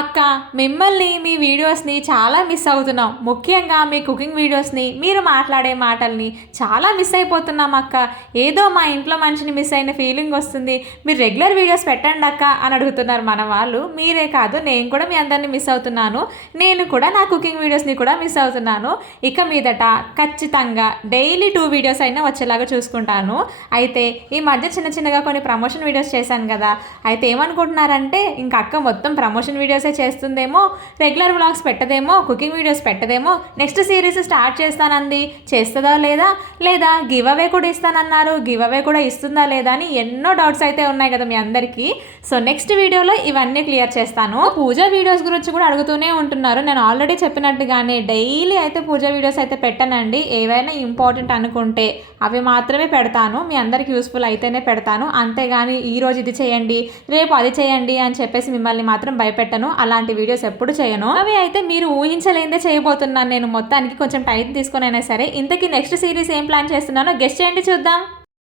అక్క మిమ్మల్ని మీ వీడియోస్ని చాలా మిస్ అవుతున్నాం. ముఖ్యంగా మీ కుకింగ్ వీడియోస్ని, మీరు మాట్లాడే మాటల్ని చాలా మిస్ అయిపోతున్నాం అక్క. ఏదో మా ఇంట్లో మనిషిని మిస్ అయిన ఫీలింగ్ వస్తుంది. మీరు రెగ్యులర్ వీడియోస్ పెట్టండి అక్క అని అడుగుతున్నారు మన వాళ్ళు. మీరే కాదు, నేను కూడా మీ అందరినీ మిస్ అవుతున్నాను. నేను కూడా నా కుకింగ్ వీడియోస్ని కూడా మిస్ అవుతున్నాను. ఇక మీదట ఖచ్చితంగా డైలీ 2 వీడియోస్ అయినా వచ్చేలాగా చూసుకుంటాను. అయితే ఈ మధ్య చిన్నగా కొన్ని ప్రమోషన్ వీడియోస్ చేశాను కదా. అయితే ఏమనుకుంటున్నారంటే ఇంక అక్క మొత్తం ప్రమోషన్ వీడియోసే చేస్తుందేమో, రెగ్యులర్ వ్లాగ్స్ పెట్టదేమో, కుకింగ్ వీడియోస్ పెట్టదేమో, నెక్స్ట్ సిరీస్ స్టార్ట్ చేస్తానంది, చేస్తుందా లేదా గివ్ అవే కూడా ఇస్తానన్నారు, గివ్ అవే కూడా ఇస్తుందా లేదా అని ఎన్నో డౌట్స్ అయితే ఉన్నాయి కదా మీ అందరికీ. సో నెక్స్ట్ వీడియోలో ఇవన్నీ క్లియర్ చేస్తాను. పూజ వీడియోస్ గురించి కూడా అడుగుతూనే ఉంటున్నారు. నేను ఆల్రెడీ చెప్పినట్టుగానే డైలీ అయితే పూజ వీడియోస్ అయితే పెట్టానండి. ఏవైనా ఇంపార్టెంట్ అనుకుంటే అవి మాత్రమే పెడతాను, మీ అందరికి యూస్ఫుల్ అయితేనే పెడతాను. అంతేగాని ఈరోజు ఇది చేయండి, రేపు అది చేయండి అని చెప్పేసి మిమ్మల్ని మాత్రం భయపెట్టను. అలాంటి వీడియోస్ ఎప్పుడు చేయను. అవి అయితే మీరు ఊహించలేదే చేయబోతున్నాను నేను. మొత్తానికి కొంచెం టైం తీసుకొని అయినా సరే. ఇంతకీ నెక్స్ట్ సిరీస్ ఏం ప్లాన్ చేస్తున్నానో గెస్ట్ చేయండి, చూద్దాం.